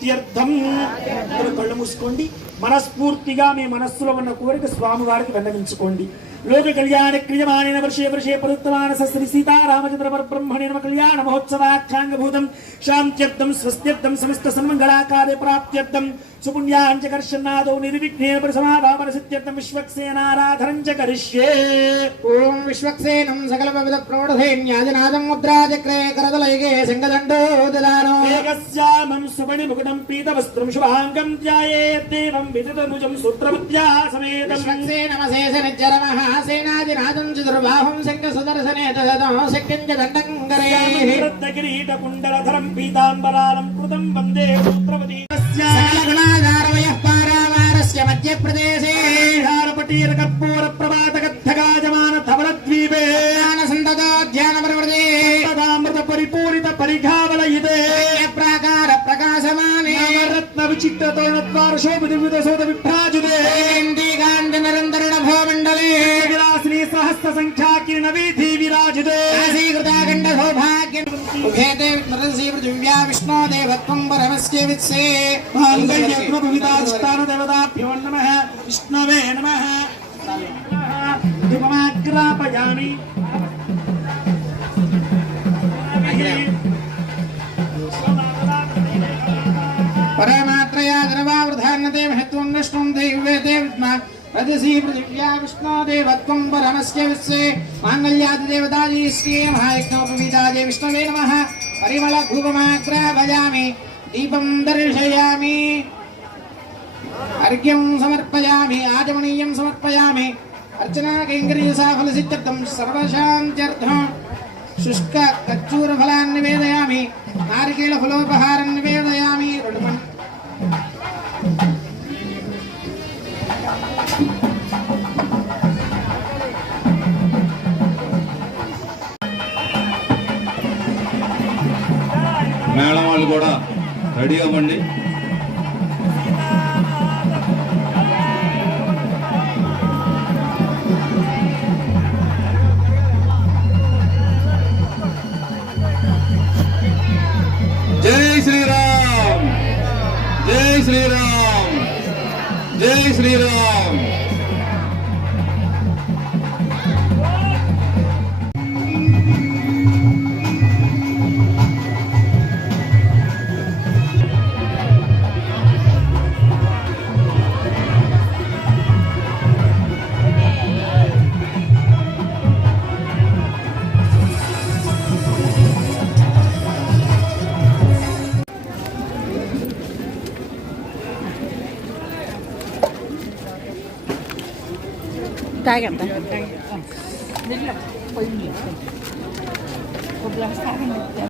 ప్రాప్త్యర్థం కళ్ళు మూసుకోండి. మనస్ఫూర్తిగా మీ మనస్సులో ఉన్న కోరిక స్వామివారికి విన్నవించుకోండి. లోక కళ్యాణ క్రియమాణేన వర్షే వర్షే పరుత్తమానస శ్రీ సీతారామచంద్ర పరబ్రహ్మణే నమ కళ్యాణ మహోత్సవాఖ్యాంగభూతం శాంత్యర్థం స్వస్త్యర్థం సమస్త సన్మంగళాకారే ప్రాప్త్యర్థం సుపుణ్యాంచ కర్షన్నాదౌ నిర్విఘ్నేన పరిసమాధాన సిద్ధ్యర్థం విశ్వక్సేనారాధనం చ కరిష్యే. ఓం విశ్వక్సేనం సకల వివిధ ప్రౌఢధైన్యాదినాదం ముద్రాచక్రే కరదలైగే సంగదండో దదానో ఏకస్యామం సుమణి ముకుటం పీతవస్త్రం శుభాంగం ధ్యాయేద్దేవం విదితనుజం సూత్రవిద్యా సమేతం. విశ్వక్సేనమశేష నిజ్జరమః సేనాదినాదం చతుర్బాహుం శంఖ సుదర్శనే తదదో శక్తిం చ దండం కరైః కిరీట కుండలధరం పీతాంబరాలం కృతం వందే సూత్రవతి. సకలగుణాధారవయః పారావారస్య మధ్యప్రదేశే హారపటీర కర్పూర ప్రభాతగద్ధగాజమాన ధవళద్వీపే జ్ఞానసంతతో ధ్యానపరవృతే తదామృత పరిపూరిత పరిఘావలయితే ప్రాకార ప్రకాశమానే రత్న విచిత్ర తోరణద్వార శోభిత వివిధ సోద విభ్రాజుతే కాంతి నిరంతరుణ భూమండలే విలాసిని సహస్ర సంఖ్యాకిరణ వీధి విరాజితే ఆశీకృతాఖండ సౌభాగ్యం ఉభేతే నరసి పృథివ్యా విష్ణో దేవత్వం పరమస్య విత్సే మాంగళ్యగ్రభవితాధిష్టాన దేవతాభ్యో నమః విష్ణవే నమః. ధూపమాగ్రాపయామి. పరమాత్రయా ద్రవావృధాన్నతే మహత్వం విష్ణుం దైవేతే విద్మా రజసి పృథివ్యా విష్ణో దేవత్వం పరమస్య విత్సే మాంగళ్యాది దేవతాజీ శ్రీ మహాయజ్ఞోపవీతాజీ విష్ణవే నమః. పరిమళ ధూపమాగ్రాపయామి దీపం దర్శయామి అర్ఘ్యం సమర్పయామి ఆచమనీయం సమర్పయామి అర్చనా కైంకర్య సాఫల సిద్ధ్యర్థం సర్వశాంత్యర్థం శుష్క ఖర్జూర ఫలాన్ని నివేదయామి నారికేళ ఫలోపహారం నివేదయామి. మేళం వాళ్ళు కూడా రెడీ అవ్వండి. జై శ్రీరామ్, జై శ్రీరామ్, జై శ్రీరామ్. తాగండి.